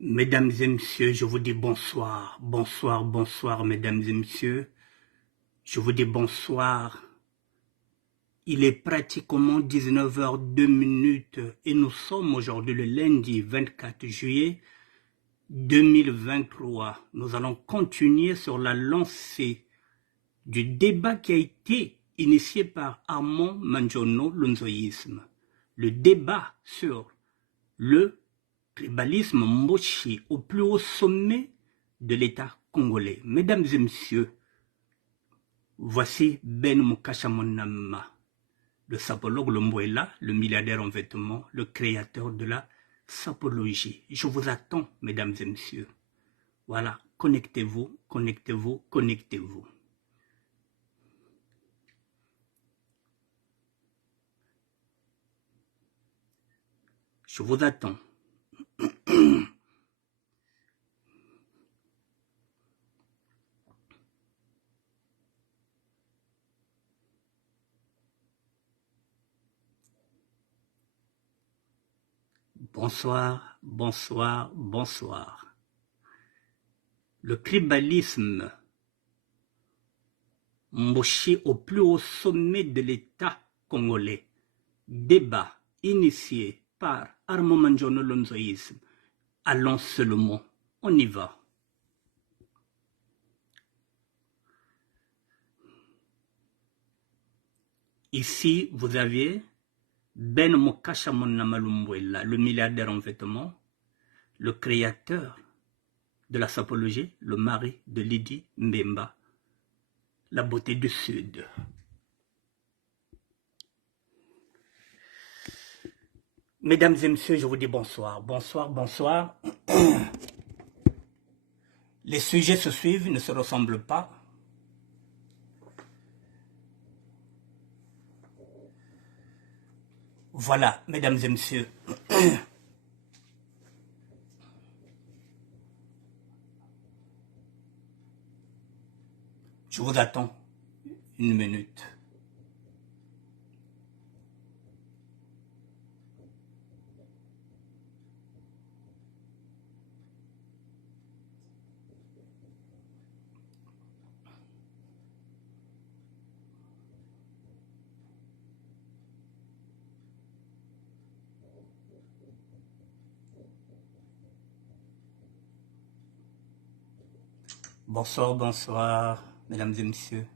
Mesdames et messieurs, je vous dis bonsoir, bonsoir, bonsoir, mesdames et messieurs. Je vous dis bonsoir. Il est pratiquement 19h02 et nous sommes aujourd'hui le lundi 24 juillet 2023. Nous allons continuer sur la lancée du débat qui a été initié par Armand Manjono, l'onzoïsme. Le débat sur le tribalisme Mboshi au plus haut sommet de l'État congolais. Mesdames et messieurs, voici Ben Mukashamonama, le sapologue Lomboela, le milliardaire en vêtements, le créateur de la sapologie. Je vous attends, mesdames et messieurs. Voilà, connectez-vous, connectez-vous, connectez-vous. Je vous attends. Bonsoir, bonsoir, bonsoir. Le tribalisme Mboshi au plus haut sommet de l'État congolais. Débat initié par Armand Manjono l'onzoïsme. Allons seulement, on y va. Ici, vous avez Ben Mukashamonama Lumbwela, le milliardaire en vêtements, le créateur de la sapologie, le mari de Lydie Mbemba, la beauté du Sud. Mesdames et messieurs, je vous dis bonsoir, bonsoir, bonsoir. Les sujets se suivent, ne se ressemblent pas. Voilà, mesdames et messieurs. Je vous attends une minute. Bonsoir, bonsoir, mesdames et messieurs.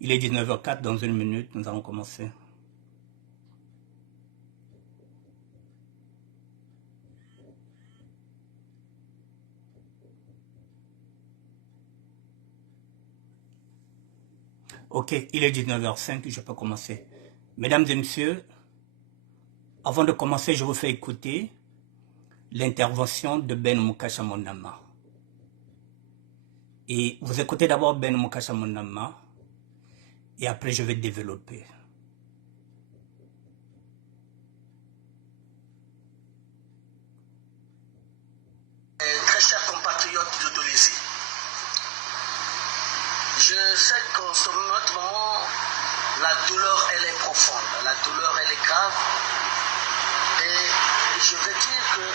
Il est 19h04, dans une minute, nous allons commencer. Ok, il est 19h05, je peux commencer. Mesdames et messieurs, avant de commencer, je vous fais écouter l'intervention de Ben Mukashamonama. Et vous écoutez d'abord Ben Mukashamonama, et après je vais développer. Très chers compatriotes de Dolisi, je sais qu'en ce moment, la douleur elle est profonde, la douleur elle est grave, et je veux dire que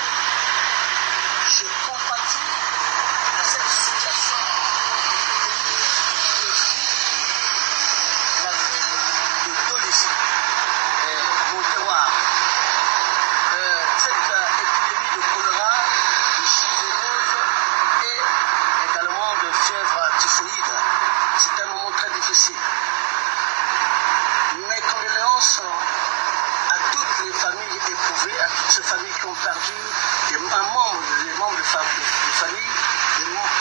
je compatis à cette situation la ville de Dolisi, mon terroir. Cette épidémie de choléra, de chikungunya et également de fièvre typhoïde, c'est un moment très difficile. Mes condoléances à toutes les familles éprouvées, à toutes ces familles qui ont perdu des membres de famille,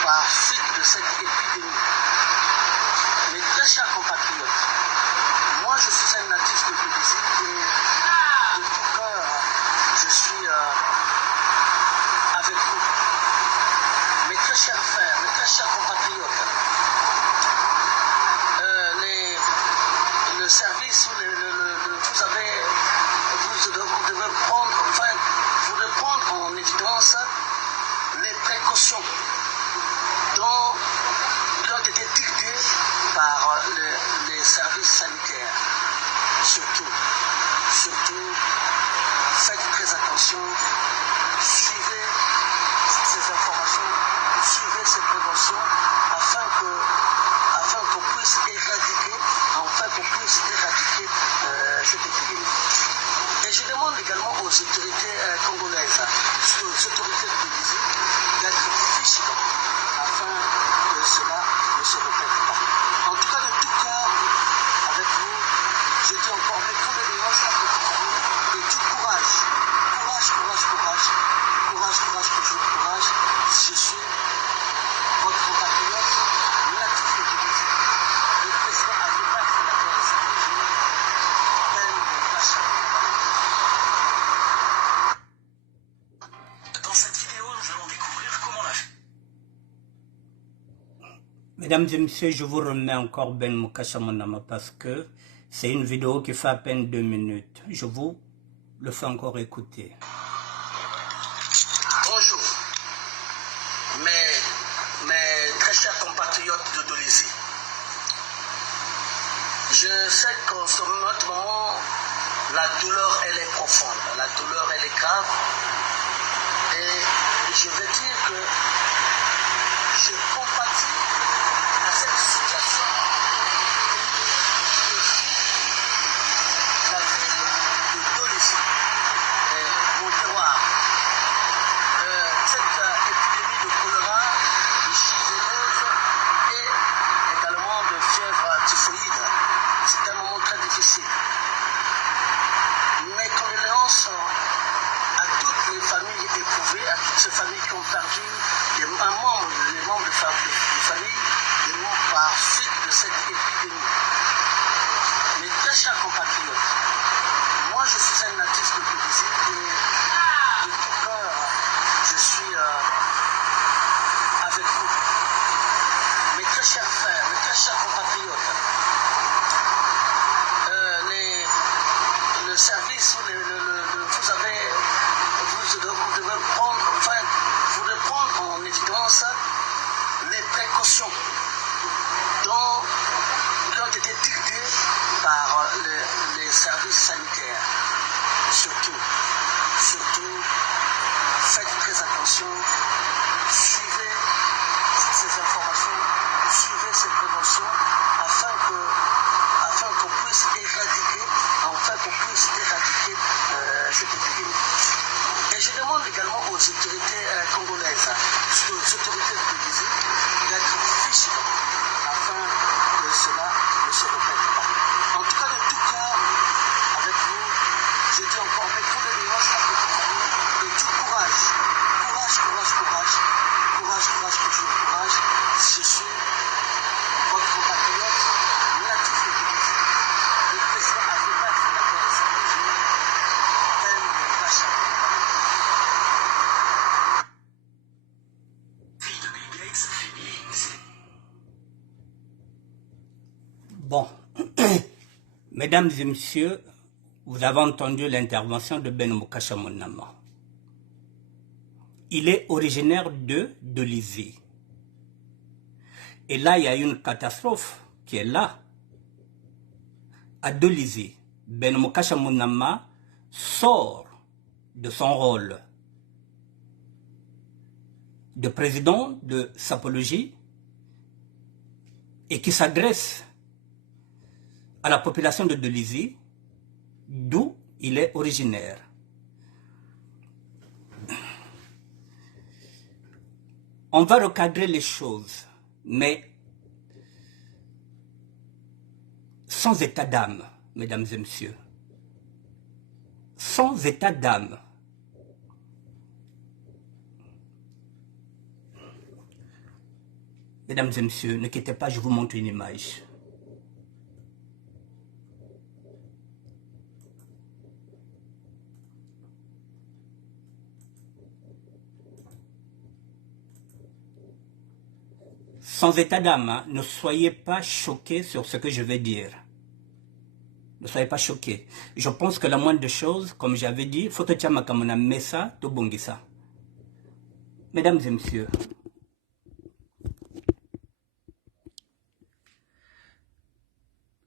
par suite de cette épidémie. Mes très chers compatriotes, moi je suis un natif de Dolisi et de tout cœur, je suis avec vous. Mes très chers frères, mes très chers compatriotes, le service, vous devez prendre en évidence les précautions qui ont été dictées par les services sanitaires. Surtout, faites très attention, suivez informations, suivez ces préventions afin qu'on puisse éradiquer cette épidémie. Et je demande également aux autorités congolaises, aux autorités de l'Élysée, d'être vigilantes afin que cela ne se répète pas. En tout cas, de tout cœur, avec vous, je dis encore mes condoléances à votre famille et du courage. Toujours courage. Je suis votre compatriote natif de l'Élysée. Le président Abdoulaye Sénateur de cette région, Ben Bokassa. Dans cette vidéo, nous allons découvrir comment la... Mesdames et messieurs, je vous remets encore Ben Bokassa Monama parce que c'est une vidéo qui fait à peine 2 minutes. Je vous le fais encore écouter. Bonjour, mes très chers compatriotes de Dolésy. Je sais qu'en ce moment, la douleur, elle est profonde, la douleur, elle est grave. Et je veux dire que je compatis à cette situation la ville de Dolésy, mon terroir. Cette épidémie de choléra, de chizélose et également de fièvre typhoïde, c'est un moment très difficile. Mes condoléances à toutes les familles éprouvées, à toutes ces familles qui ont perdu les membres de famille par suite de cette épidémie. Mes très chers compatriotes, moi je suis un natif de l'Élysée et de tout cœur, je suis avec vous. Mes très chers frères, mes très chers compatriotes, le service, vous devez prendre en évidence les précautions qui ont été dictées par les services sanitaires. Surtout, faites très attention, suivez ces informations, suivez ces préventions afin qu'on puisse éradiquer cette épidémie. Et je demande également aux autorités congolaises, aux autorités de l'Élysée, d'être vigilantes afin que cela ne se répète pas. En tout cas, de tout cœur, avec vous, je dis encore mes condoléances à votre famille et du courage. Toujours courage. Je suis votre compatriote natif de l'Élysée. Le président Abdoulaye Sénateur de cette région, Ben Bokassa. Bon, mesdames et messieurs, vous avez entendu l'intervention de Ben Bokassa Monama. Il est originaire de Dolésy. Et là, il y a une catastrophe qui est là. À Dolésy, Ben Bokassa Monama sort de son rôle de président de Sapologie et qui s'adresse à la population de Dolésy, d'où il est originaire. On va recadrer les choses, mais sans état d'âme, mesdames et messieurs. Sans état d'âme. Mesdames et messieurs, ne quittez pas, je vous montre une image. Sans état d'âme, hein, ne soyez pas choqués sur ce que je vais dire. Ne soyez pas choqués. Je pense que la moindre des choses, comme j'avais dit, faut que Tchamakamona Messa to Bongisa. Mesdames et messieurs,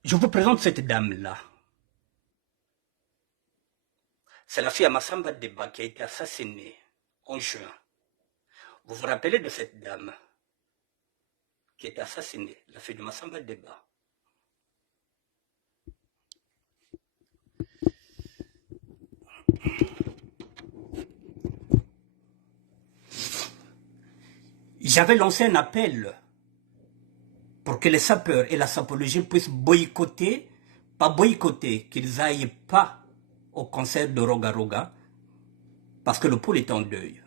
je vous présente cette dame-là. C'est la fille à Massamba Deba qui a été assassinée en juin. Vous vous rappelez de cette dame qui était assassinée, la fille de Massamba Deba. J'avais lancé un appel pour que les sapeurs et la sapologie puissent boycotter, pas boycotter, qu'ils n'aillent pas au concert de Roga Roga, parce que le pôle est en deuil.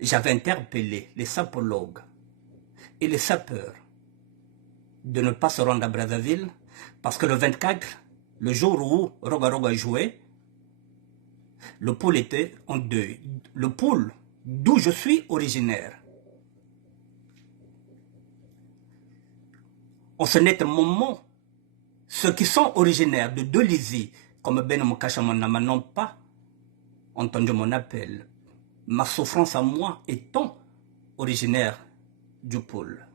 J'avais interpellé les sapologues et les sapeurs de ne pas se rendre à Brazzaville, parce que le 24, le jour où Roga Roga jouait, le pôle était en deuil. Le pôle d'où je suis originaire. En ce net moment, ceux qui sont originaires de Dolisie, comme Ben Mokashamanama, n'ont pas entendu mon appel. Ma souffrance à moi étant originaire du pôle.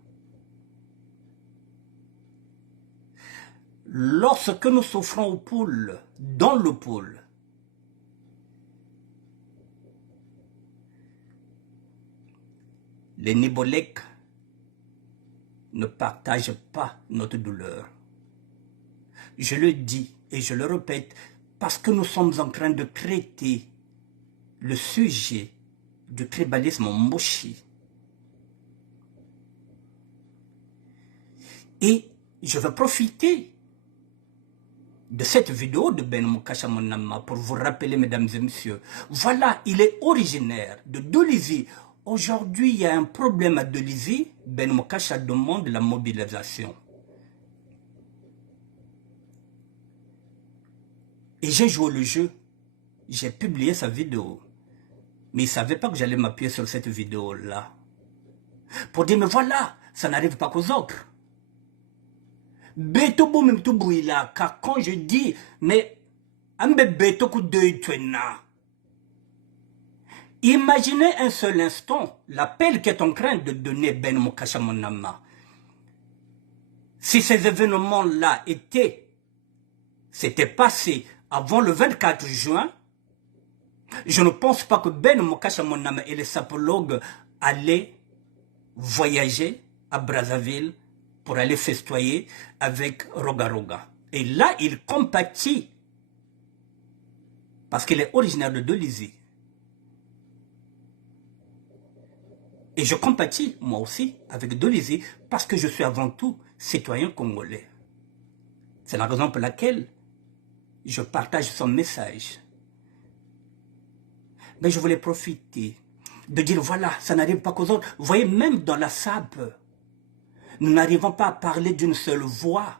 Lorsque nous souffrons au pôle, dans le pôle, les Nibolèques ne partagent pas notre douleur. Je le dis et je le répète parce que nous sommes en train de traiter le sujet du tribalisme Moshi. Et je vais profiter de cette vidéo de Ben Mokashamanama pour vous rappeler, mesdames et messieurs, voilà, il est originaire de Dolisie. Aujourd'hui, il y a un problème à Dolisie. Ben Mokasha demande la mobilisation. Et j'ai joué le jeu. J'ai publié sa vidéo. Mais il ne savait pas que j'allais m'appuyer sur cette vidéo-là. Pour dire, mais voilà, ça n'arrive pas qu'aux autres. Beto bo même tout brûla, car quand je dis, mais ambe beto coup d'œil tuena. Imaginez un seul instant l'appel qu'est en train de donner Ben Mokashamanama. Si ces événements-là s'étaient passés avant le 24 juin, je ne pense pas que Ben Mokashamanama et les sapologues allaient voyager à Brazzaville pour aller festoyer avec Roga Roga. Et là, il compatit, parce qu'il est originaire de Dolisie. Et je compatis, moi aussi, avec Dolisie, parce que je suis avant tout citoyen congolais. C'est la raison pour laquelle je partage son message. Mais je voulais profiter de dire, voilà, ça n'arrive pas qu'aux autres. Vous voyez, même dans la SAP, nous n'arrivons pas à parler d'une seule voix.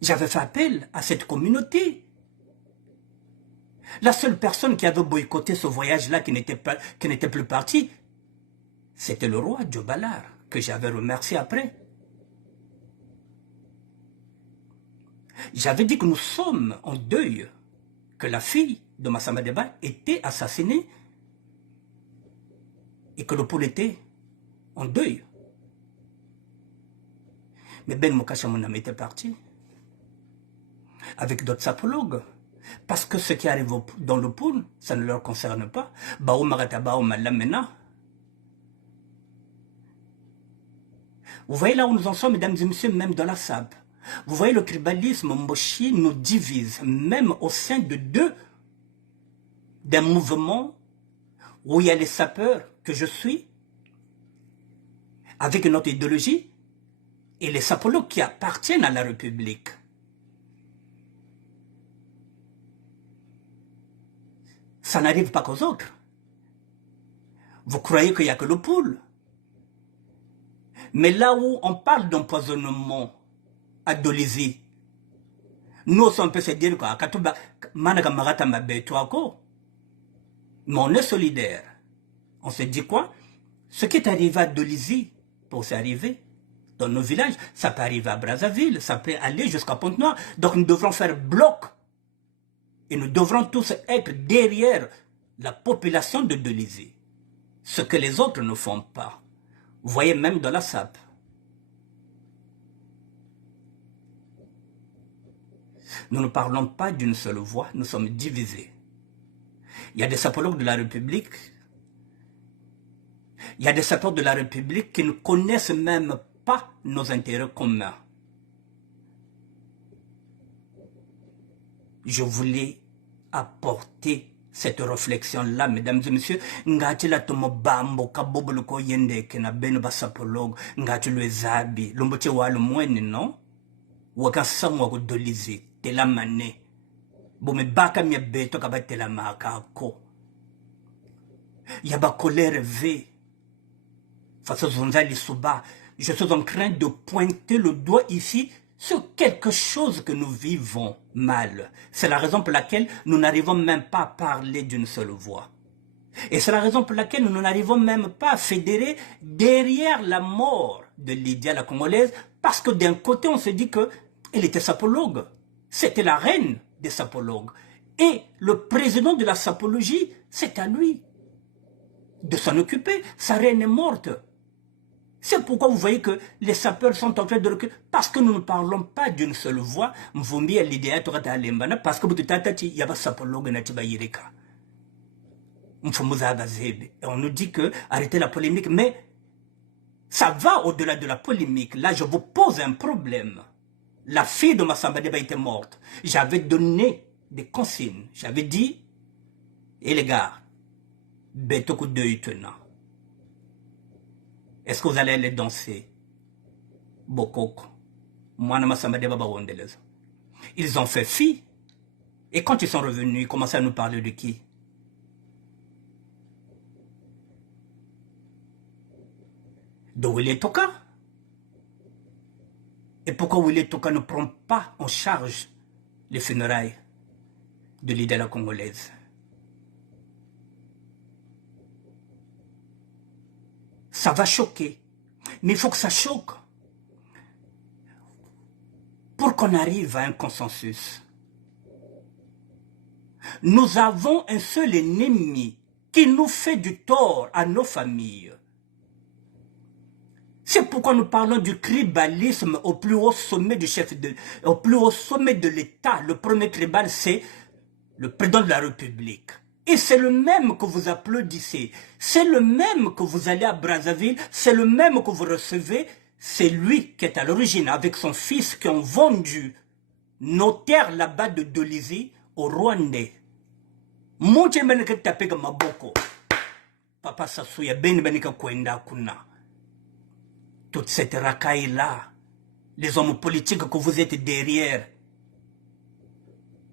J'avais fait appel à cette communauté. La seule personne qui avait boycotté ce voyage-là, qui n'était plus parti, c'était le roi Djobalar, que j'avais remercié après. J'avais dit que nous sommes en deuil, que la fille de Massamba Deba était assassinée et que le pôle était en deuil. Mais Ben Mokashamanama était parti avec d'autres sapologues. Parce que ce qui arrive dans le pôle, ça ne leur concerne pas. Bao Marataba ou Malamena. Vous voyez là où nous en sommes, mesdames et messieurs, même dans la SAP. Vous voyez, le tribalisme Mboshi nous divise, même au sein d'un mouvement où il y a les sapeurs que je suis, avec notre idéologie, et les sapologues qui appartiennent à la République. Ça n'arrive pas qu'aux autres. Vous croyez qu'il n'y a que le pôle. Mais là où on parle d'empoisonnement à Dolisie, nous on peut se dire quoi, mais on est solidaire. On se dit quoi? Ce qui est arrivé à Dolisie, pour s'arriver dans nos villages, ça peut arriver à Brazzaville, ça peut aller jusqu'à Pointe-Noire. Donc nous devrons faire bloc. Et nous devrons tous être derrière la population de Dolisie. Ce que les autres ne font pas. Vous voyez, même dans la SAP. Nous ne parlons pas d'une seule voix, nous sommes divisés. Il y a des sapologues de la République. Il y a des sapologues de la République qui ne connaissent même pas nos intérêts communs. Je voulais apporter cette réflexion-là, mesdames et messieurs. Ngati la tomo bambo kabobolo ko yende ke na beno ba sapologue ngati lo ezabi lomboche walo mwene no wakasangwa ko dolize tela mane bome baka mi beto kabatela makako yaba colère v face aux Zonzali Souba. Je suis en train de pointer le doigt ici sur quelque chose que nous vivons mal. C'est la raison pour laquelle nous n'arrivons même pas à parler d'une seule voix. Et c'est la raison pour laquelle nous n'arrivons même pas à fédérer derrière la mort de Lydia la Congolaise, parce que d'un côté on se dit qu'elle était sapologue, c'était la reine des sapologues. Et le président de la sapologie, c'est à lui de s'en occuper. Sa reine est morte. C'est pourquoi vous voyez que les sapeurs sont en train de reculer. Parce que nous ne parlons pas d'une seule voix. Parce que et on nous dit que arrêtez la polémique. Mais ça va au-delà de la polémique. Là, je vous pose un problème. La fille de Massamba Deba était morte. J'avais donné des consignes. J'avais dit, et les gars, Betoku de Utena. Est-ce que vous allez aller danser? Bokoko. Ils ont fait fi. Et quand ils sont revenus, ils commençaient à nous parler de qui? De Willy Toka. Et pourquoi Willy Toka ne prend pas en charge les funérailles de Lydia la Congolaise? Ça va choquer, mais il faut que ça choque pour qu'on arrive à un consensus. Nous avons un seul ennemi qui nous fait du tort à nos familles. C'est pourquoi nous parlons du tribalisme au plus haut sommet du au plus haut sommet de l'État. Le premier tribal, c'est le président de la République. Et c'est le même que vous applaudissez, c'est le même que vous allez à Brazzaville, c'est le même que vous recevez, c'est lui qui est à l'origine avec son fils qui ont vendu nos terres là-bas de Dolisie au Rwandais. Papa Sassouya Ben Benika Kwenda Kuna. Toute cette racaille-là, les hommes politiques que vous êtes derrière,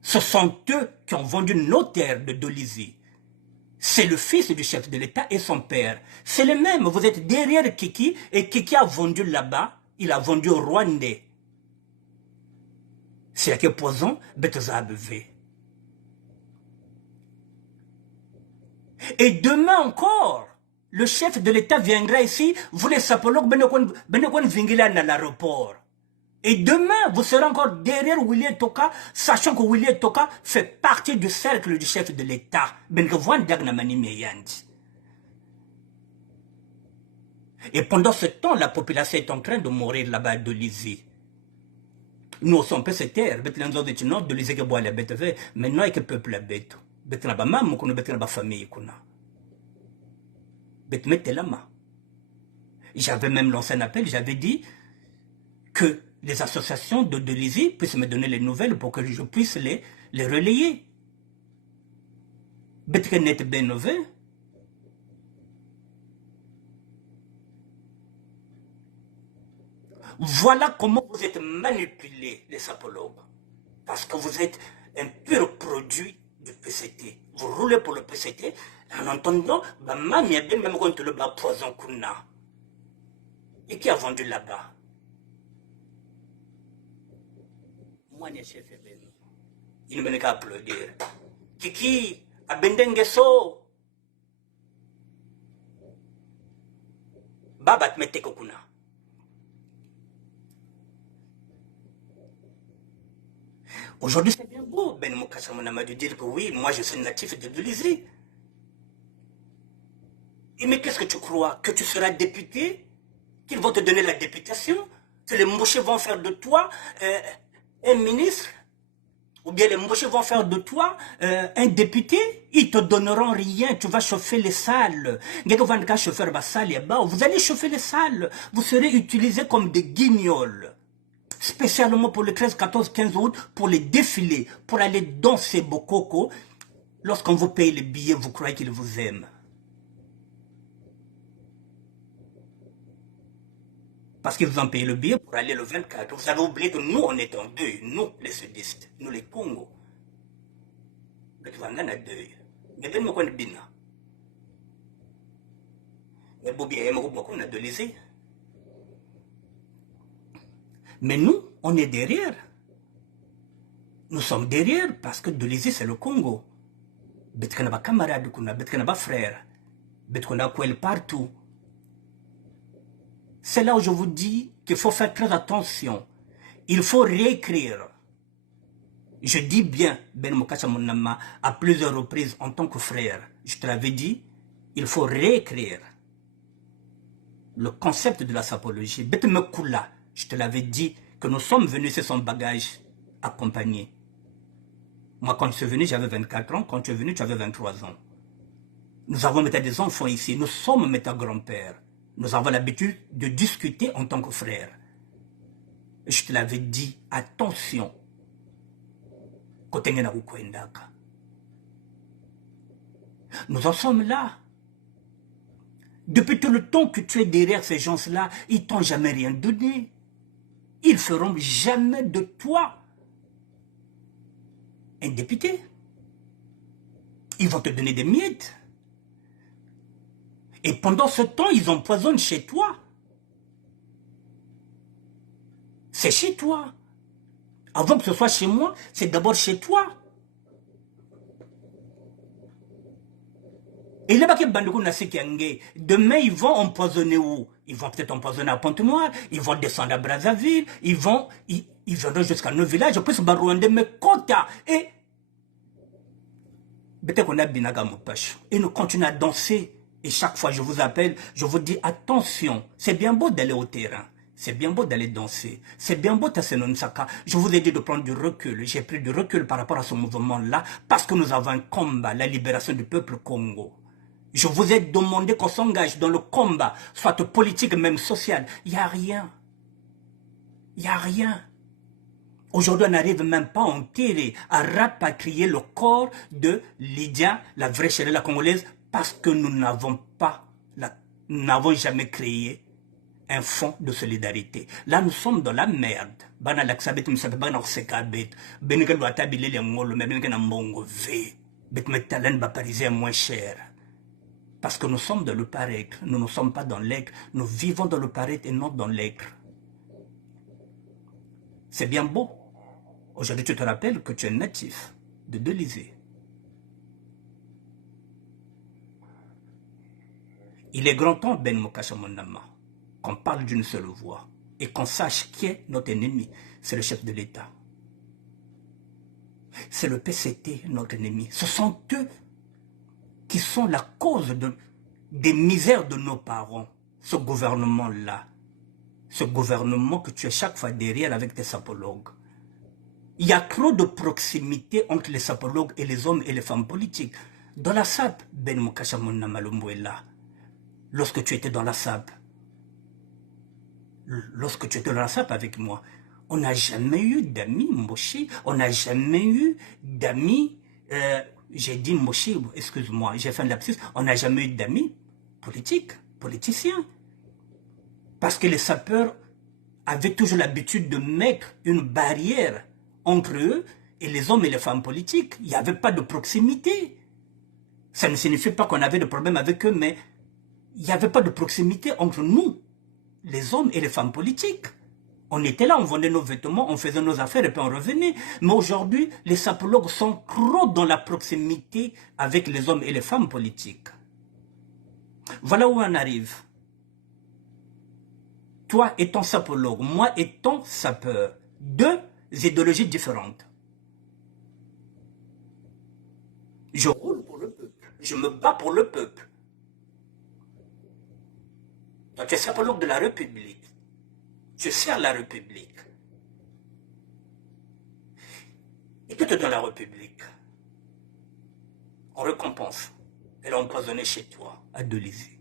ce sont eux qui ont vendu nos terres de Dolisie. C'est le fils du chef de l'État et son père. C'est le même. Vous êtes derrière Kiki et Kiki a vendu là-bas. Il a vendu au Rwandais. C'est à quel poison Betozab V. Et demain encore, le chef de l'État viendra ici, vous les sapologues, Benekwan Vingila à l'aéroport. Et demain, vous serez encore derrière Willy Toka, sachant que Willy Toka fait partie du cercle du chef de l'État. Et pendant ce temps, la population est en train de mourir là-bas de Dolisie. Nous, on peut se taire. De Lisie que boit la bête, maintenant, il y a peuple la bête. Bête la maman, qu'on bête la famille. Bête mettez la main. J'avais même lancé un appel, j'avais dit que les associations de Dolisie puissent me donner les nouvelles pour que je puisse les relayer. Betrenet Benové. Voilà comment vous êtes manipulés, les sapologues. Parce que vous êtes un pur produit du PCT. Vous roulez pour le PCT, en entendant, maman, il bien même quand le bas poison kuna. Et qui a vendu là-bas? Il ne me qu'à applaudir. Kiki, a Bendengeso. Babat mette kokuna. Aujourd'hui, c'est bien beau, Ben Mokassamonama, de dire que oui, moi je suis natif de Dolisie. Mais qu'est-ce que tu crois? Que tu seras député? Qu'ils vont te donner la députation? Que les mouchés vont faire de toi un ministre? Ou bien les Mboché vont faire de toi un député, ils te donneront rien, tu vas chauffer les salles. Vous allez chauffer les salles, vous serez utilisés comme des guignols. Spécialement pour le 13, 14, 15 août, pour les défilés, pour aller danser Bokoko. Lorsqu'on vous paye les billets, vous croyez qu'ils vous aiment. Parce qu'ils vous ont payé le billet pour aller le 24. Vous avez oublié que nous, on est en deuil. Nous, les sudistes. Nous, les Congos. Mais tu vas en deuil. Mais ben moi, je bina. Mais Bobby, on a de l'Élysée. Mais nous, on est derrière. Nous sommes derrière parce que de l'Élysée, c'est le Congo. Betkanaba camarade, Betkanaba frère. Betkanaba Kouel partout. C'est là où je vous dis qu'il faut faire très attention. Il faut réécrire. Je dis bien, Ben Mokassa Monama, à plusieurs reprises en tant que frère. Je te l'avais dit, il faut réécrire le concept de la sapologie. Bet Mekula, je te l'avais dit que nous sommes venus, c'est son bagage accompagné. Moi, quand je suis venu, j'avais 24 ans. Quand tu es venu, tu avais 23 ans. Nous avons maintenant des enfants ici. Nous sommes maintenant grands-pères. Nous avons l'habitude de discuter en tant que frères. Je te l'avais dit, attention. Nous en sommes là. Depuis tout le temps que tu es derrière ces gens-là, ils t'ont jamais rien donné. Ils feront jamais de toi un député. Ils vont te donner des miettes. Et pendant ce temps, ils empoisonnent chez toi. C'est chez toi. Avant que ce soit chez moi, c'est d'abord chez toi. Et là-bas, demain, ils vont empoisonner où? Ils vont peut-être empoisonner à Pointe-Noire, ils vont descendre à Brazzaville, ils viendront jusqu'à nos villages, plus Barouandé, mais Kota. Et peut-être qu'on a Binaga Mopache. Et nous continuons à danser. Et chaque fois, je vous appelle, je vous dis attention, c'est bien beau d'aller au terrain. C'est bien beau d'aller danser. C'est bien beau Tassenon Saka. Je vous ai dit de prendre du recul. J'ai pris du recul par rapport à ce mouvement-là parce que nous avons un combat, la libération du peuple Congo. Je vous ai demandé qu'on s'engage dans le combat, soit politique, même social. Il n'y a rien. Il n'y a rien. Aujourd'hui, on n'arrive même pas à enterrer, à rapatrier le corps de Lydia, la vraie chérie, la congolaise, parce que nous n'avons jamais créé un fonds de solidarité. Là, nous sommes dans la merde. Moins cher. Parce que nous sommes dans le paraître, nous ne sommes pas dans l'aigle, nous vivons dans le paraître et non dans l'aigle. C'est bien beau. Aujourd'hui, tu te rappelles que tu es natif de Delizé. Il est grand temps, Ben Mokassa Monama, qu'on parle d'une seule voix et qu'on sache qui est notre ennemi. C'est le chef de l'État. C'est le PCT, notre ennemi. Ce sont eux qui sont la cause des misères de nos parents. Ce gouvernement-là. Ce gouvernement que tu es chaque fois derrière avec tes sapologues. Il y a trop de proximité entre les sapologues et les hommes et les femmes politiques. Dans la SAP, Ben Mokassa Monama Lomouela, lorsque tu étais dans la SAP, avec moi, on n'a jamais eu d'amis Mboché, on n'a jamais eu d'amis, j'ai dit Mboché, excuse-moi, j'ai fait un lapsus, on n'a jamais eu d'amis politiciens. Parce que les sapeurs avaient toujours l'habitude de mettre une barrière entre eux et les hommes et les femmes politiques. Il n'y avait pas de proximité. Ça ne signifie pas qu'on avait de problème avec eux, mais il n'y avait pas de proximité entre nous, les hommes et les femmes politiques. On était là, on vendait nos vêtements, on faisait nos affaires et puis on revenait. Mais aujourd'hui, les sapologues sont trop dans la proximité avec les hommes et les femmes politiques. Voilà où on arrive. Toi étant sapologue, moi étant sapeur. Deux idéologies différentes. Je roule pour le peuple. Je me bats pour le peuple. Toi, tu es sapologue de la République. Je sers la République. Et que te donne la République? En récompense, elle a empoisonné chez toi, à Dolisie.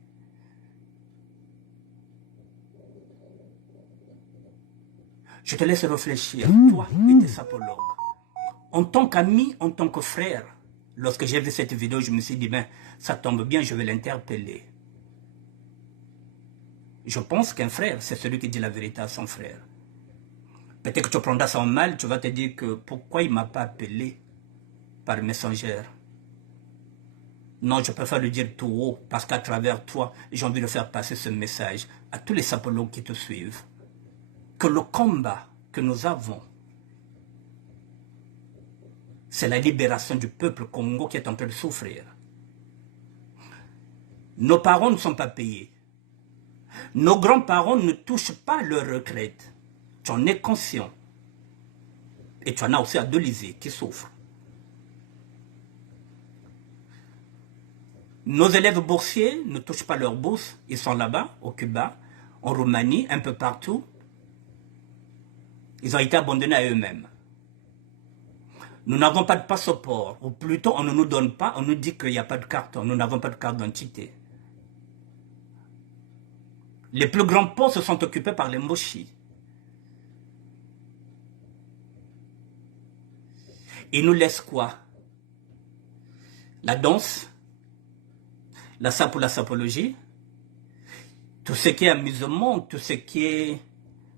Je te laisse réfléchir, toi et tes sapologues. En tant qu'ami, en tant que frère, lorsque j'ai vu cette vidéo, je me suis dit, ben, ça tombe bien, je vais l'interpeller. Je pense qu'un frère, c'est celui qui dit la vérité à son frère. Peut-être que tu prendras ça en mal, tu vas te dire que pourquoi il ne m'a pas appelé par Messenger. Non, je préfère le dire tout haut, parce qu'à travers toi, j'ai envie de faire passer ce message à tous les sapologues qui te suivent. Que le combat que nous avons, c'est la libération du peuple congo qui est en train de souffrir. Nos parents ne sont pas payés. Nos grands-parents ne touchent pas leur retraite. Tu en es conscient. Et tu en as aussi à Dolisie qui souffrent. Nos élèves boursiers ne touchent pas leur bourse. Ils sont là-bas, au Cuba, en Roumanie, un peu partout. Ils ont été abandonnés à eux-mêmes. Nous n'avons pas de passeport, ou plutôt on ne nous donne pas, on nous dit qu'il n'y a pas de carte, nous n'avons pas de carte d'identité. Les plus grands postes sont occupés par les Moshi. Ils nous laissent quoi? La danse, la sape ou la sapologie, tout ce qui est amusement, tout ce qui est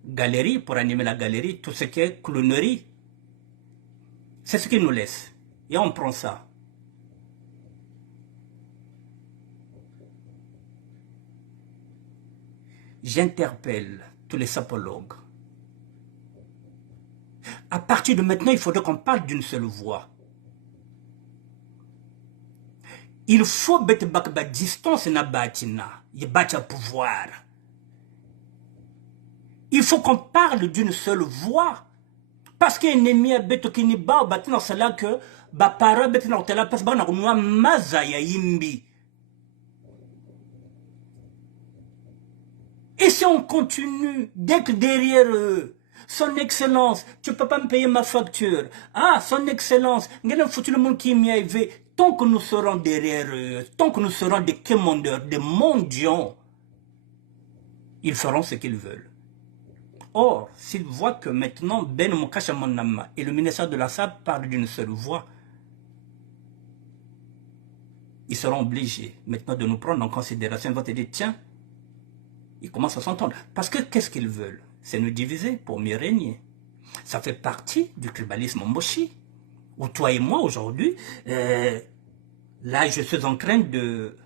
galerie, pour animer la galerie, tout ce qui est clownerie. C'est ce qu'ils nous laissent. Et on prend ça. J'interpelle tous les sapologues. À partir de maintenant, il faudrait qu'on parle d'une seule voix. Il faut mettre la distance na batina, il battre pouvoir. Il faut qu'on parle d'une seule voix. Parce qu'il y a un ennemi à beto qui n'est pas batina, c'est là que ba para betina hotela parce que ba na kunwa maza ya yimbi. Et si on continue d'être derrière eux, son excellence, tu ne peux pas me payer ma facture. Ah, son excellence, foutu le monde qui m'y arrive. Tant que nous serons derrière eux, tant que nous serons des commandeurs, des mendiants, ils feront ce qu'ils veulent. Or, s'ils voient que maintenant Ben Mokasha Monama et le ministère de la SAP parlent d'une seule voix, ils seront obligés maintenant de nous prendre en considération. Ils vont te dire, tiens, ils commencent à s'entendre. Parce que qu'est-ce qu'ils veulent? C'est nous diviser pour mieux régner. Ça fait partie du tribalisme Mboshi. Où toi et moi aujourd'hui, là je suis en train de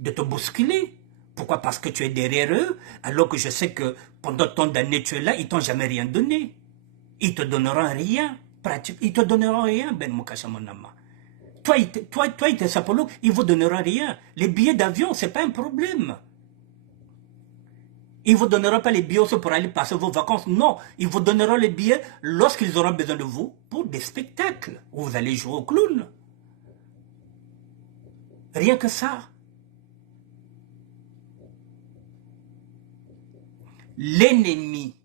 te bousculer. Pourquoi? Parce que tu es derrière eux, alors que je sais que pendant tant d'années tu es là, ils t'ont jamais rien donné. Ils te donneront rien. Ils te donneront rien, Ben Mokasha Monama. Toi, ils te sapolo, ils vous donneront rien. Les billets d'avion, c'est pas un problème. Ils ne vous donneront pas les billets aussi pour aller passer vos vacances. Non, ils vous donneront les billets lorsqu'ils auront besoin de vous pour des spectacles où vous allez jouer au clown. Rien que ça. L'ennemi,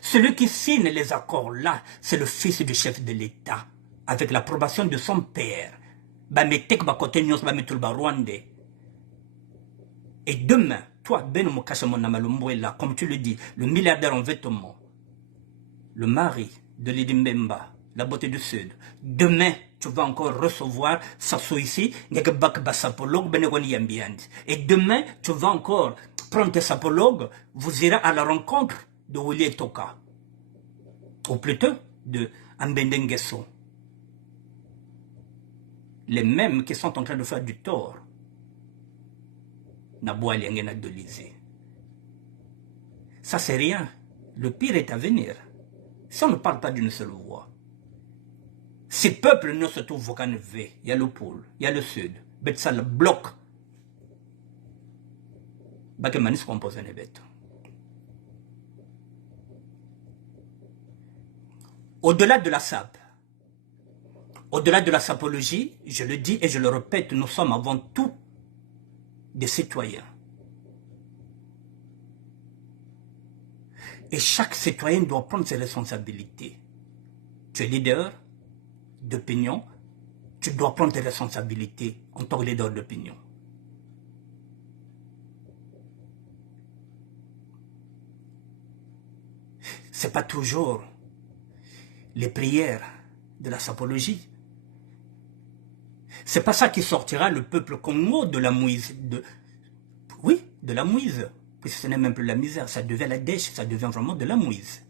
celui qui signe les accords là, c'est le fils du chef de l'État, avec l'approbation de son père. Et demain, toi, Ben Mokasha Monama Lumbuela, comme tu le dis, le milliardaire en vêtements, le mari de Lady Mbemba, la beauté du Sud, demain, tu vas encore recevoir Sasso ici, et demain, tu vas encore prendre tes sapologues, vous irez à la rencontre de Willy Toka, ou plutôt de Ambendengeso. Les mêmes qui sont en train de faire du tort. Ça c'est rien. Le pire est à venir. Si on ne parle pas d'une seule voix. Ces peuples ne se trouvent qu'en V. Il y a le pôle, il y a le sud. Mais ça le bloque. Bakemanis compose un événement. Au-delà de la SAP, au-delà de la sapologie, je le dis et je le répète, nous sommes avant tout des citoyens. Et chaque citoyen doit prendre ses responsabilités. Tu es leader d'opinion, tu dois prendre tes responsabilités en tant que leader d'opinion. Ce n'est pas toujours les prières de la sapologie. C'est pas ça qui sortira le peuple Congo de la mouise. Oui, de la mouise. Puisque ce n'est même plus la misère, ça devient la dèche, ça devient vraiment de la mouise.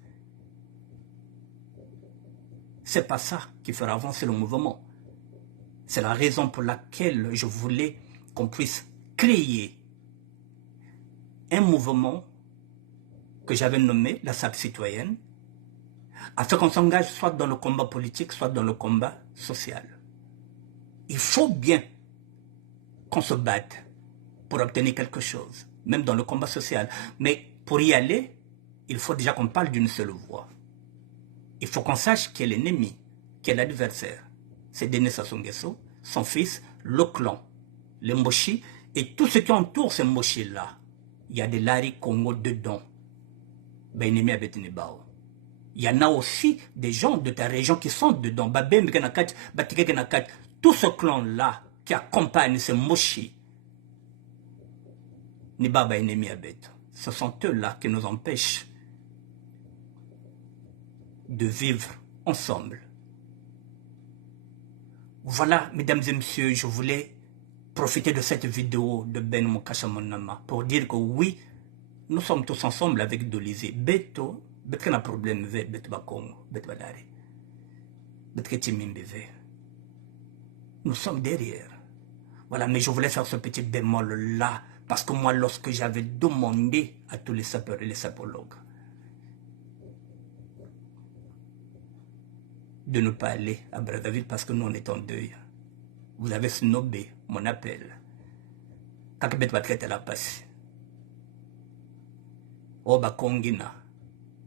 C'est pas ça qui fera avancer le mouvement. C'est la raison pour laquelle je voulais qu'on puisse créer un mouvement que j'avais nommé la SAP citoyenne, afin qu'on s'engage soit dans le combat politique, soit dans le combat social. Il faut bien qu'on se batte pour obtenir quelque chose, même dans le combat social. Mais pour y aller, il faut déjà qu'on parle d'une seule voix. Il faut qu'on sache qui est l'ennemi, qui est l'adversaire. C'est Denis Sassou Nguesso, son fils, le clan, les Moshi, et tout ce qui entoure ces Moshi-là. Il y a des Lari Congo dedans. Ben, il y en a aussi des gens de ta région qui sont dedans. Tout ce clan-là qui accompagne ces Moshi, ce sont eux-là qui nous empêchent de vivre ensemble. Voilà, mesdames et messieurs, je voulais profiter de cette vidéo de Ben Mukasha Monama pour dire que oui, nous sommes tous ensemble avec Dolizé. Beto, beto n'a problème avec Beto Bakongo, Beto Balari. Beto Timimbive. Nous sommes derrière. Voilà, mais je voulais faire ce petit bémol-là, parce que moi, lorsque j'avais demandé à tous les sapeurs et les sapologues de ne pas aller à Brazzaville parce que nous, on est en deuil, vous avez snobé mon appel. Quand Beto Batrete la passe. Oh, Bakongina.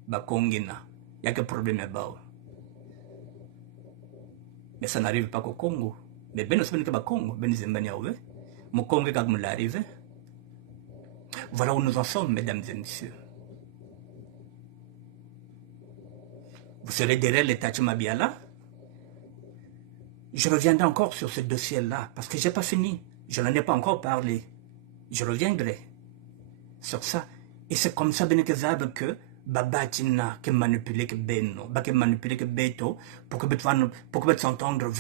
Bakongina. Il n'y a que problème là-bas. Mais ça n'arrive pas qu'au Congo. Mais ben aussi que Congo, ben Zimbabwe, mon Congo quand me l'arrive. Voilà où nous en sommes, mesdames et messieurs. Vous serez derrière les Tachimabiala. Je reviendrai encore sur ce dossier-là, parce que je n'ai pas fini. Je n'en ai pas encore parlé. Je reviendrai sur ça. Et c'est comme ça, Benekezab, que Babatina qui manipule que Beno, qui manipule que Beto, pour que s'entendre.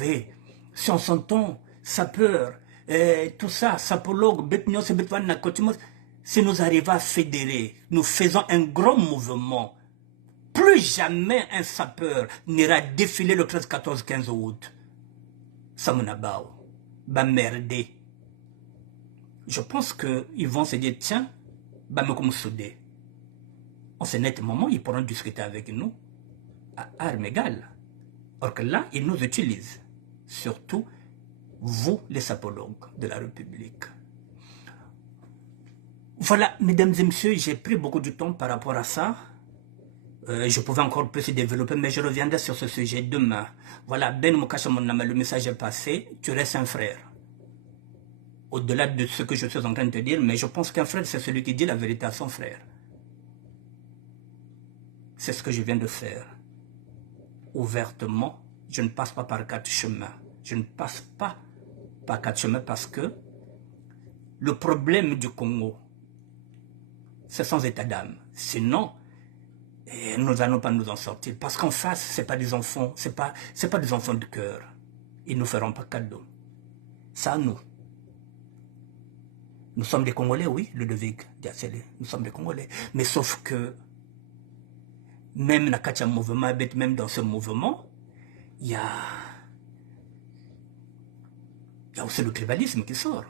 Si on s'entend, sapeur, tout ça, sapologue, Betnios et Betwan Nakotimos, si nous arrivons à fédérer, nous faisons un grand mouvement, plus jamais un sapeur n'ira défiler le 13, 14, 15 août. Samunabao, Bamerdé. Je pense qu'ils vont se dire, tiens, Bamekoum Soudé. En ce net moment, ils pourront discuter avec nous à armes égales. Or que là, ils nous utilisent. Surtout, vous, les sapologues de la République. Voilà, mesdames et messieurs, j'ai pris beaucoup de temps par rapport à ça. Je pouvais encore plus se développer, mais je reviendrai sur ce sujet demain. Voilà, Ben Mukasha Monama, le message est passé, tu restes un frère. Au-delà de ce que je suis en train de te dire, mais je pense qu'un frère, c'est celui qui dit la vérité à son frère. C'est ce que je viens de faire. Ouvertement, je ne passe pas par 4 chemins. Je ne passe pas par 4 chemins parce que le problème du Congo, c'est sans état d'âme. Sinon, nous n'allons pas nous en sortir. Parce qu'en face, ce n'est pas des enfants, c'est pas des enfants de cœur. Ils ne nous feront pas cadeau. Ça, nous. Nous sommes des Congolais, oui, Ludovic Diassele. Nous sommes des Congolais. Mais sauf que, même dans mouvement, même dans ce mouvement, il y a aussi le tribalisme qui sort.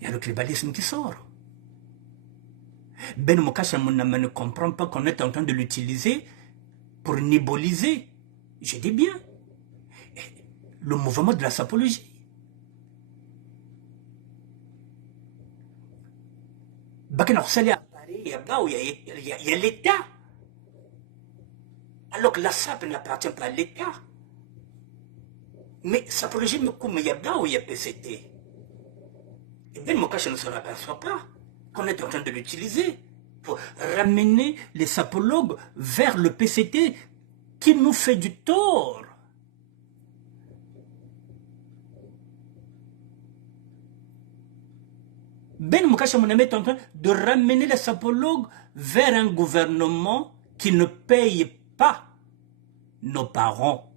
Il y a le tribalisme qui sort. Ben Mukasha Monama ne comprend pas qu'on est en train de l'utiliser pour néboliser, je dis bien, le mouvement de la sapologie. Il y a l'État. Alors que la SAP n'appartient pas à l'État. Mais sapologie, il y a où il y a PCT. Et Ben Mukasha ne se aperçoit pas qu'on est en train de l'utiliser pour ramener les sapologues vers le PCT qui nous fait du tort. Ben Moukasha Mouname est en train de ramener les sapologues vers un gouvernement qui ne paye pas nos parents,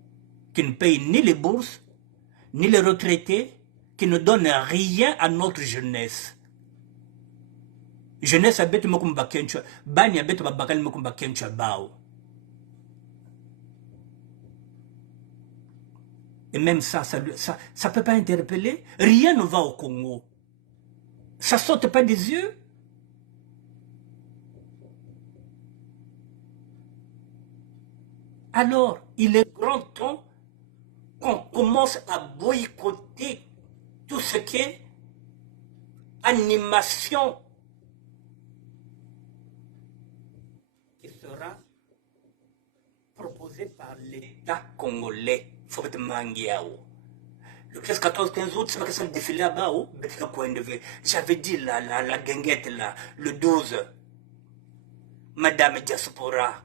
qui ne paye ni les bourses, ni les retraités, qui ne donne rien à notre jeunesse. Jeunesse a bête mokumba kencha, bani a bête babakal mokumba kencha bao. Et même ça peut pas interpeller. Rien ne va au Congo. Ça saute pas des yeux. Alors, il est grand temps qu'on commence à boycotter tout ce qui est animation qui sera proposée par l'État congolais. Faut Mangiao. Le 13, 14, 15 août, c'est pas que ça le défilé là-bas, j'avais dit la guinguette là, le 12, Madame Diaspora,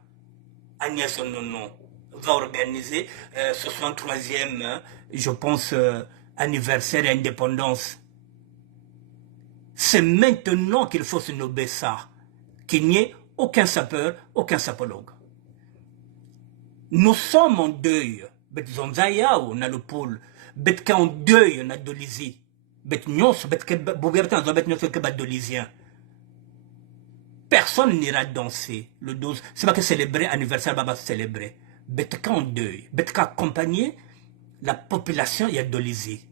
Agnès Nono, va organiser 63e, je pense, anniversaire d'indépendance. C'est maintenant qu'il faut se nommer ça, qu'il n'y ait aucun sapeur, aucun sapologue. Nous sommes en deuil. Bet zonzaya ou na le pôle, bet ka en deuil na dolisie, bet nyos, bet ke bougertan, bet nyos ke badolisien. Personne n'ira danser le 12. C'est pas que célébrer anniversaire, baba célébrer. Bet ka en deuil, bet ka accompagner la population y a dolisie.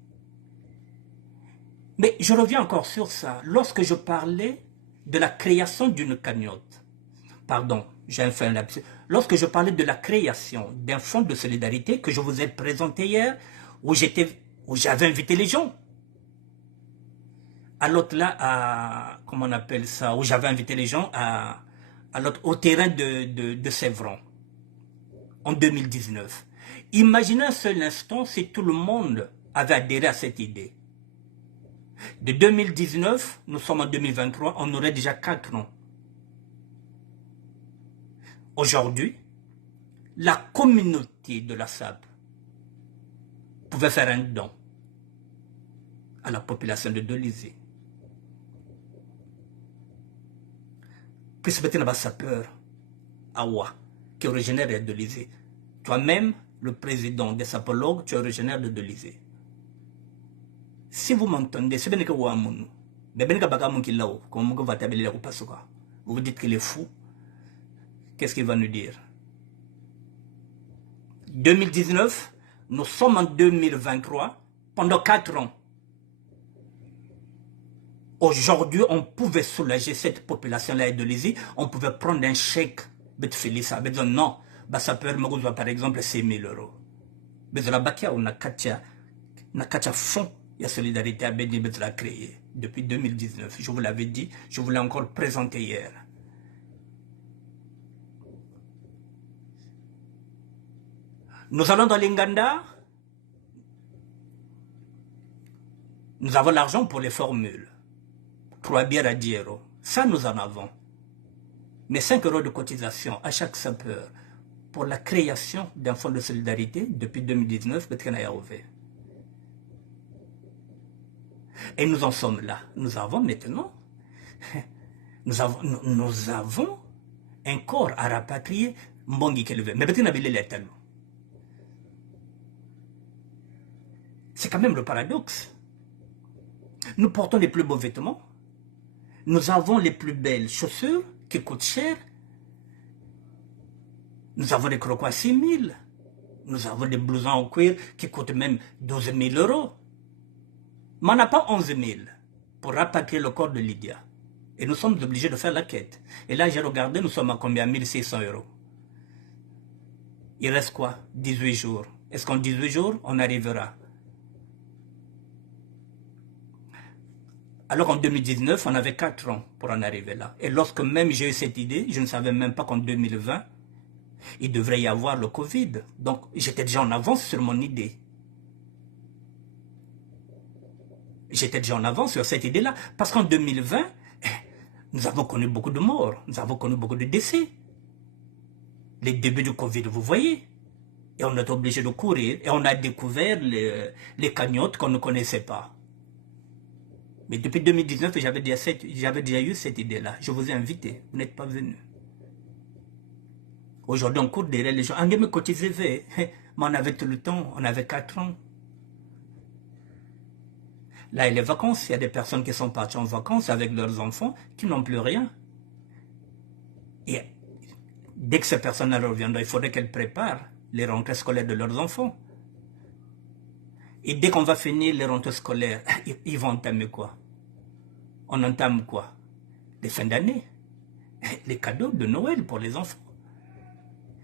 Mais je reviens encore sur ça. Lorsque je parlais de la création d'une cagnotte, pardon, j'ai fait un lapsus. Lorsque je parlais de la création d'un fonds de solidarité que je vous ai présenté hier, où j'avais invité les gens. À l'autre là, comment on appelle ça, où j'avais invité les gens au terrain de Sévron, en 2019. Imaginez un seul instant si tout le monde avait adhéré à cette idée. De 2019, nous sommes en 2023, on aurait déjà 4 ans. Aujourd'hui, la communauté de la SAP pouvait faire un don à la population de Dolisie. Puisque c'était un sapeur, Awa, qui est originaire de Dolisie. Toi-même, le président des sapologues, tu es originaire de Dolisie. Si vous m'entendez, c'est bien que vous avez vous vous dites qu'il est fou. Qu'est-ce qu'il va nous dire? 2019, nous sommes en 2023, pendant 4 ans. Aujourd'hui, on pouvait soulager cette population-là de Dolisie, on pouvait prendre un chèque, dire non, ça peut être par exemple 6 000 euros. Mais la bakia, on a un fonds, il y a solidarité à Béni, l'a créé depuis 2019. Je vous l'avais dit, je vous l'ai encore présenté hier. Nous allons dans l'Inganda. Nous avons l'argent pour les formules. 3 bières à 10 euros. Ça, nous en avons. Mais 5 euros de cotisation à chaque sapeur pour la création d'un fonds de solidarité depuis 2019, et nous en sommes là. Nous avons maintenant, nous avons un corps à rapatrier. Mbongi Kelve. Mais peut-être qu'il y a des C'est quand même le paradoxe. Nous portons les plus beaux vêtements. Nous avons les plus belles chaussures qui coûtent cher. Nous avons des croquois à 6 000. Nous avons des blousons en cuir qui coûtent même 12 000 euros. Mais on n'a pas 11 000 pour rapatrier le corps de Lydia. Et nous sommes obligés de faire la quête. Et là, j'ai regardé, nous sommes à combien? 1600 euros. Il reste quoi? 18 jours. Est-ce qu'en 18 jours, on arrivera? Alors qu'en 2019, on avait 4 ans pour en arriver là. Et lorsque même j'ai eu cette idée, je ne savais même pas qu'en 2020, il devrait y avoir le Covid. Donc, j'étais déjà en avance sur mon idée. J'étais déjà en avance sur cette idée-là. Parce qu'en 2020, Nous avons connu beaucoup de morts, nous avons connu beaucoup de décès. Les débuts du Covid, vous voyez. Et on est obligé de courir. Et on a découvert les cagnottes qu'on ne connaissait pas. Mais depuis 2019, j'avais déjà eu cette idée-là. Je vous ai invité. Vous n'êtes pas venu. Aujourd'hui, on court derrière les gens. On me cotisé, mais on avait tout le temps. On avait 4 ans. Là, il y a les vacances. Il y a des personnes qui sont parties en vacances avec leurs enfants qui n'ont plus rien. Et dès que ces personnes reviendront, il faudrait qu'elles préparent les rentrées scolaires de leurs enfants. Et dès qu'on va finir les rentrées scolaires, ils vont entamer quoi? On entame quoi? Les fins d'année. Les cadeaux de Noël pour les enfants.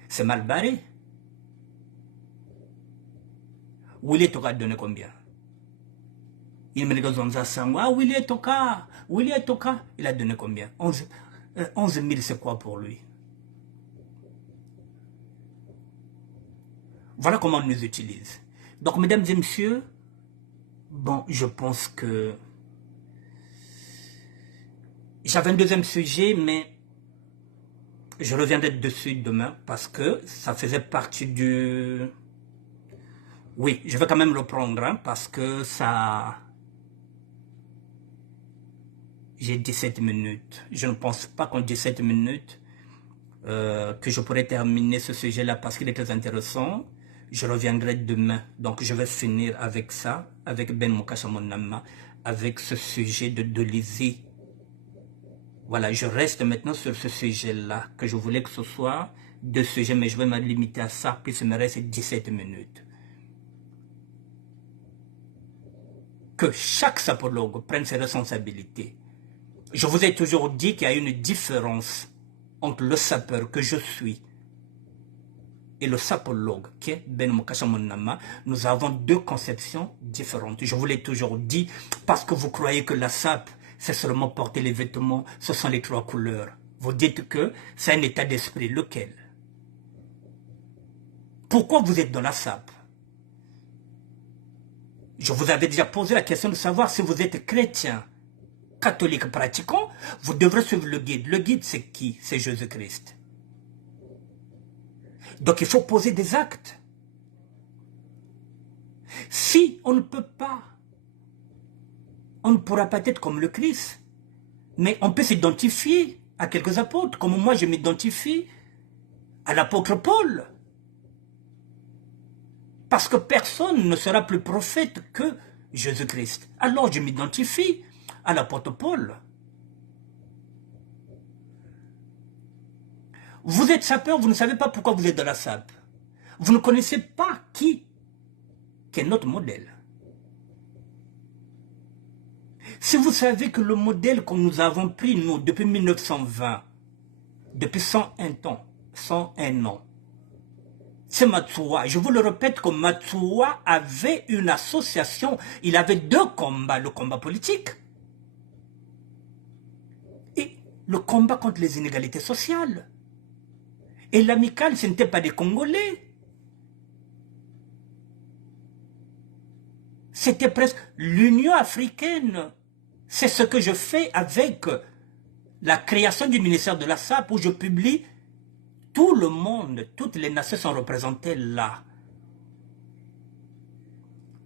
C'est mal barré. Willy Toka a donné combien? Il me dit ah, Willy Toka, il a donné combien? 11 000, c'est quoi pour lui? Voilà comment on nous utilise. Donc, mesdames et messieurs, bon, je pense que j'avais un deuxième sujet, mais je reviendrai dessus demain parce que ça faisait partie du... Oui, je vais quand même le prendre hein, parce que ça... J'ai 17 minutes. Je ne pense pas qu'en 17 minutes que je pourrais terminer ce sujet-là parce qu'il est très intéressant. Je reviendrai demain. Donc, je vais finir avec ça, avec Ben Mukasha Monama, avec ce sujet de Dolisie. Voilà, je reste maintenant sur ce sujet-là, que je voulais que ce soit 2 sujets, mais je vais me limiter à ça, puis il me reste 17 minutes. Que chaque sapologue prenne ses responsabilités. Je vous ai toujours dit qu'il y a une différence entre le sapeur que je suis et le sapologue qui est Ben Mukasha Monama. Nous avons 2 conceptions différentes. Je vous l'ai toujours dit parce que vous croyez que la sape, c'est seulement porter les vêtements, ce sont les 3 couleurs. Vous dites que c'est un état d'esprit. Lequel? Pourquoi vous êtes dans la sape? Je vous avais déjà posé la question de savoir si vous êtes chrétien, catholique pratiquant, vous devrez suivre le guide. Le guide, c'est qui? C'est Jésus-Christ. Donc il faut poser des actes. Si on ne peut pas, on ne pourra pas être comme le Christ, mais on peut s'identifier à quelques apôtres, comme moi je m'identifie à l'apôtre Paul. Parce que personne ne sera plus prophète que Jésus-Christ. Alors je m'identifie à l'apôtre Paul. Vous êtes sapeur, vous ne savez pas pourquoi vous êtes dans la sape. Vous ne connaissez pas qui est notre modèle. Si vous savez que le modèle que nous avons pris, nous, depuis 1920, depuis 101 ans, c'est Matsuwa. Je vous le répète que Matsuwa avait une association. Il avait 2 combats. Le combat politique et le combat contre les inégalités sociales. Et l'amicale, ce n'était pas des Congolais. C'était presque l'Union africaine. C'est ce que je fais avec la création du ministère de la SAP où je publie tout le monde, toutes les nations sont représentées là.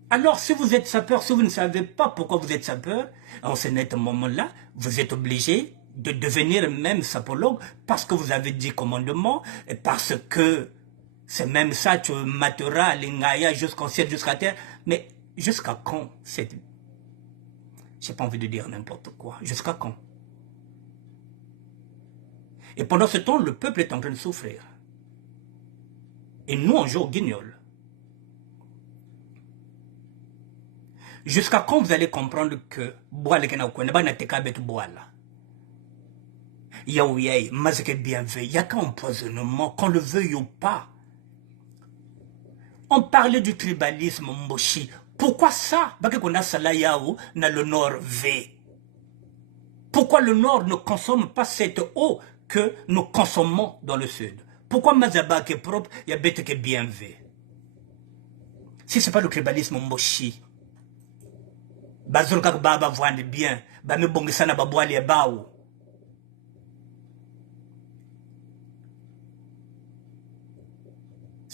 Alors, si vous êtes sapeur, si vous ne savez pas pourquoi vous êtes sapeur, en ce net moment-là, vous êtes obligé de devenir même sapologue parce que vous avez dit commandement et parce que c'est même ça, tu materas l'ingaya jusqu'en ciel, jusqu'à terre. Mais jusqu'à quand cette... J'ai pas envie de dire n'importe quoi. Jusqu'à quand? Et pendant ce temps, le peuple est en train de souffrir. Et nous, on joue au guignol. Jusqu'à quand vous allez comprendre que il y a qu'un empoisonnement, qu'on le veuille ou pas. On parlait du tribalisme Mboshi. Pourquoi ça? Le Nord V. Pourquoi le Nord ne consomme pas cette eau que nous consommons dans le Sud? Pourquoi Mazaba qui est propre, il y a bête qui est bien V? Si ce n'est pas le tribalisme Mboshi, Bazurka Baba voit bien, Bame Bongisana Babouali Bao.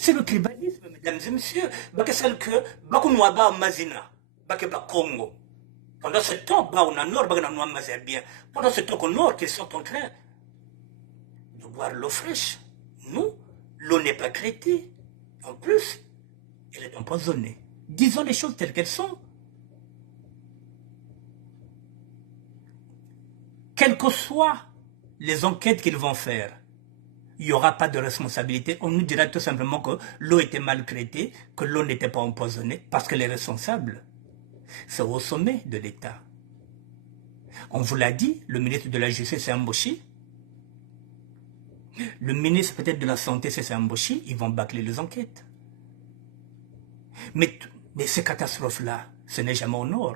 C'est le tribalisme, mesdames et messieurs. Celle que Bakunwaba Mazina, Bakeba Congo. Pendant ce temps, on a nord, bien. Pendant ce temps, au nord, ils sont en train de boire l'eau fraîche. Nous, l'eau n'est pas traitée. En plus, elle est empoisonnée. Disons les choses telles qu'elles sont. Quelles que soient les enquêtes qu'ils vont faire, il n'y aura pas de responsabilité. On nous dira tout simplement que l'eau était mal traitée, que l'eau n'était pas empoisonnée, parce que les responsables, c'est au sommet de l'État. On vous l'a dit, le ministre de la Justice, c'est Mboshi. Le ministre peut-être de la Santé, c'est Mboshi. Ils vont bâcler les enquêtes. Mais ces catastrophes-là, ce n'est jamais au nord.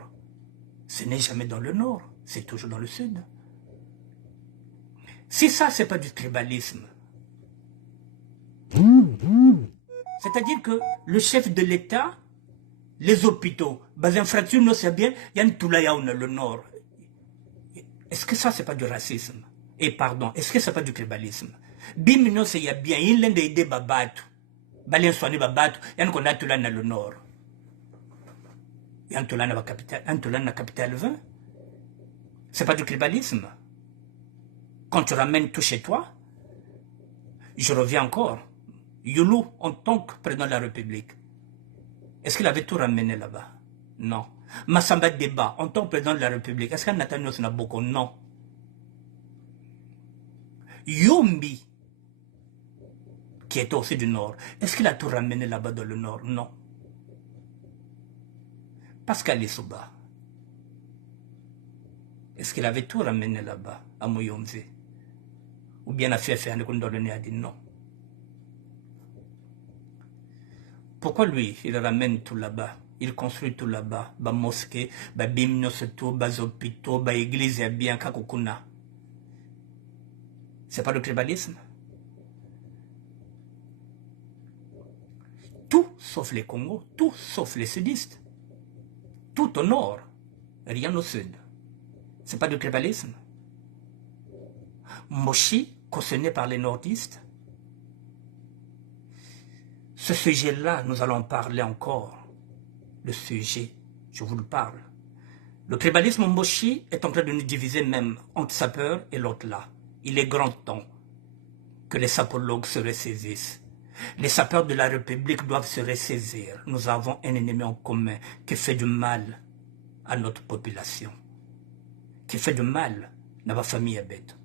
Ce n'est jamais dans le nord. C'est toujours dans le sud. Si ça, ce n'est pas du tribalisme, c'est-à-dire que le chef de l'État, les hôpitaux, les infrastructures, c'est bien, il y a une Toulayaouna, le nord. Est-ce que ça, c'est pas du racisme? Et pardon, est-ce que c'est pas du tribalisme? Bimino, c'est y a bien, il y a des babatu. Balien soigné babatu, il y a un qu'on a Toulana le nord. Il y a un Toulana capitale 20. C'est pas du tribalisme. Quand tu ramènes tout chez toi, je reviens encore. Youlou, en tant que président de la République, est-ce qu'il avait tout ramené là-bas? Non. Massamba Deba, en tant que président de la République, est-ce qu'un Nathaniel Naboko? Non. Yombi, qui est aussi du Nord, est-ce qu'il a tout ramené là-bas dans le Nord? Non. Pascal Issouba, est-ce qu'il avait tout ramené là-bas, à Mouyomze? Ou bien à Fiefé, a dit non. Pourquoi lui, il ramène tout là-bas? Il construit tout là-bas, ba mosquée, ba bimnoseto, ba hôpitaux, ba église et bien kakukuna. C'est pas le tribalisme? Tout sauf les Congos, tout sauf les sudistes. Tout au nord, rien au sud. C'est pas du tribalisme? Moshi, cautionné par les nordistes. Ce sujet-là, nous allons parler encore. Le sujet, je vous le parle. Le tribalisme Moshi est en train de nous diviser même entre sapeurs et l'autre là. Il est grand temps que les sapologues se ressaisissent. Les sapeurs de la République doivent se ressaisir. Nous avons un ennemi en commun qui fait du mal à notre population, qui fait du mal à ma famille à bête.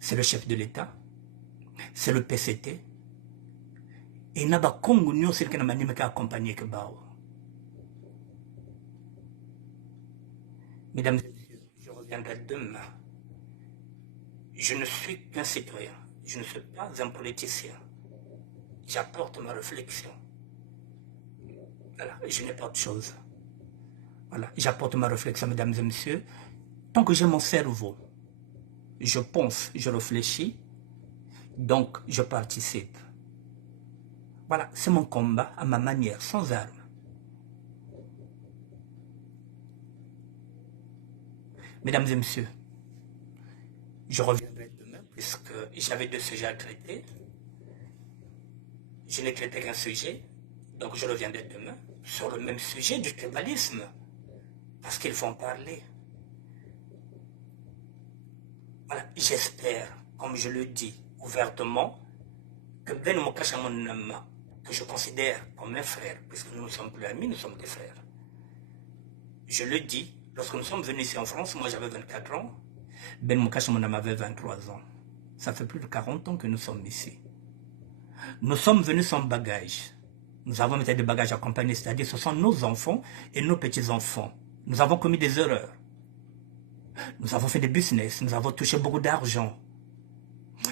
C'est le chef de l'État, c'est le PCT, et il n'a pas Congo ni aussi qu'il n'a pas accompagné que Bao. Mesdames et messieurs, je reviendrai demain. Je ne suis qu'un citoyen, je ne suis pas un politicien. J'apporte ma réflexion. Voilà, je n'ai pas autre chose. Voilà, j'apporte ma réflexion, mesdames et messieurs. Tant que j'ai mon cerveau, je pense, je réfléchis, donc je participe. Voilà, c'est mon combat à ma manière, sans armes. Mesdames et messieurs, je reviendrai demain puisque j'avais 2 sujets à traiter. Je n'ai traité qu'un sujet, donc je reviendrai demain sur le même sujet du tribalisme, parce qu'il faut en parler. Voilà, j'espère, comme je le dis ouvertement, que Ben Mokacha Monama, que je considère comme un frère, puisque nous ne sommes plus amis, nous sommes des frères. Je le dis, lorsque nous sommes venus ici en France, moi j'avais 24 ans, Ben Mokacha Monama avait 23 ans. Ça fait plus de 40 ans que nous sommes ici. Nous sommes venus sans bagages. Nous avons mis des bagages accompagnés, c'est-à-dire ce sont nos enfants et nos petits-enfants. Nous avons commis des erreurs. Nous avons fait des business, nous avons touché beaucoup d'argent.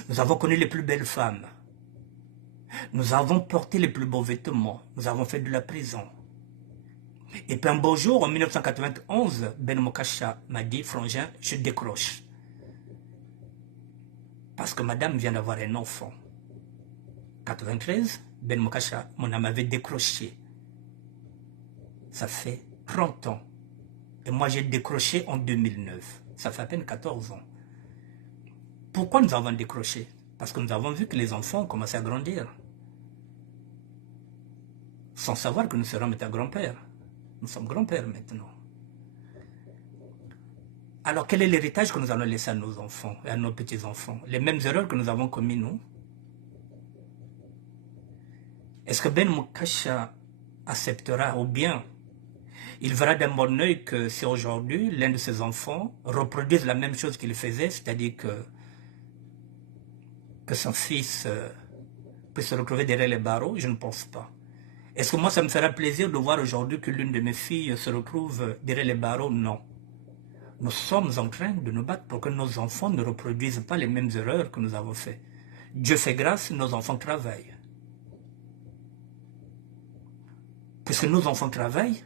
Nous avons connu les plus belles femmes. Nous avons porté les plus beaux vêtements. Nous avons fait de la prison. Et puis un beau jour, en 1991, Ben Mokacha m'a dit, Frangin, je décroche. Parce que madame vient d'avoir un enfant. 93, Ben Mokacha, mon âme avait décroché. Ça fait 30 ans. Et moi, j'ai décroché en 2009. Ça fait à peine 14 ans. Pourquoi nous avons décroché? Parce que nous avons vu que les enfants ont commencé à grandir. sans savoir que nous serons maintenant grands-pères. Nous sommes grands-pères maintenant. Alors quel est l'héritage que nous allons laisser à nos enfants et à nos petits-enfants? Les mêmes erreurs que nous avons commises nous? Est-ce que Ben Moukasha acceptera, ou bien il verra d'un bon oeil que si aujourd'hui l'un de ses enfants reproduise la même chose qu'il faisait, c'est-à-dire que son fils puisse se retrouver derrière les barreaux? Je ne pense pas. Est-ce que moi ça me fera plaisir de voir aujourd'hui que l'une de mes filles se retrouve derrière les barreaux? Non. Nous sommes en train de nous battre pour que nos enfants ne reproduisent pas les mêmes erreurs que nous avons faites. Dieu fait grâce, nos enfants travaillent. Puisque nos enfants travaillent,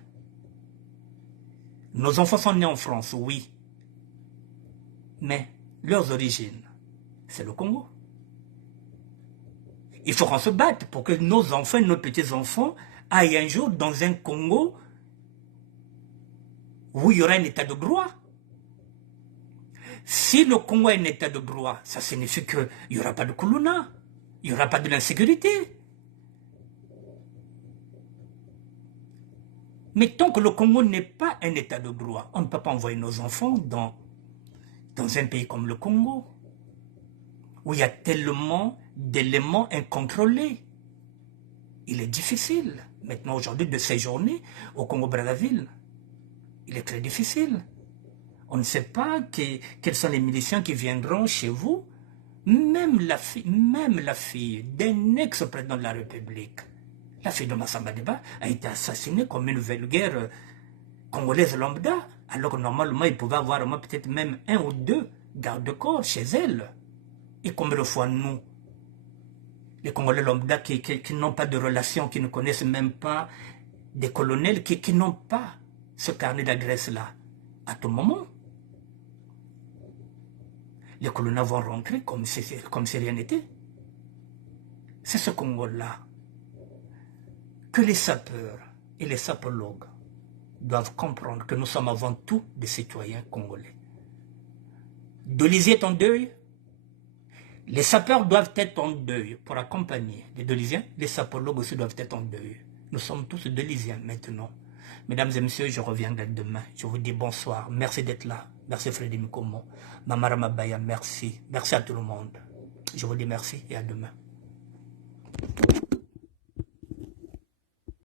nos enfants sont nés en France, oui. Mais leurs origines, c'est le Congo. Il faut qu'on se batte pour que nos enfants et nos petits-enfants aillent un jour dans un Congo où il y aura un état de droit. Si le Congo a un état de droit, ça signifie qu'il n'y aura pas de Kuluna, il n'y aura pas de l'insécurité. Mais tant que le Congo n'est pas un état de droit, on ne peut pas envoyer nos enfants dans un pays comme le Congo, où il y a tellement d'éléments incontrôlés. Il est difficile, maintenant aujourd'hui, de séjourner au Congo-Brazzaville. Il est très difficile. On ne sait pas quels sont les miliciens qui viendront chez vous. Même la fille d'un ex-président de la République, la fille de Massamba Deba, a été assassinée comme une vulgaire congolaise lambda, alors que normalement il pouvait avoir peut-être même 1 ou 2 gardes-corps chez elle. Et combien de fois nous, les Congolais lambda qui n'ont pas de relations, qui ne connaissent même pas des colonels, qui n'ont pas ce carnet d'adresse-là, à tout moment, les colonels vont rentrer comme si rien n'était. C'est ce Congo-là que les sapeurs et les sapologues doivent comprendre que nous sommes avant tout des citoyens congolais. Dolisie est en deuil. Les sapeurs doivent être en deuil pour accompagner les Dolisiens. Les sapologues aussi doivent être en deuil. Nous sommes tous Dolisiens maintenant. Mesdames et messieurs, je reviendrai demain. Je vous dis bonsoir. Merci d'être là. Merci Freddy Mikomo. Mamara Mabaya, merci. Merci à tout le monde. Je vous dis merci et à demain.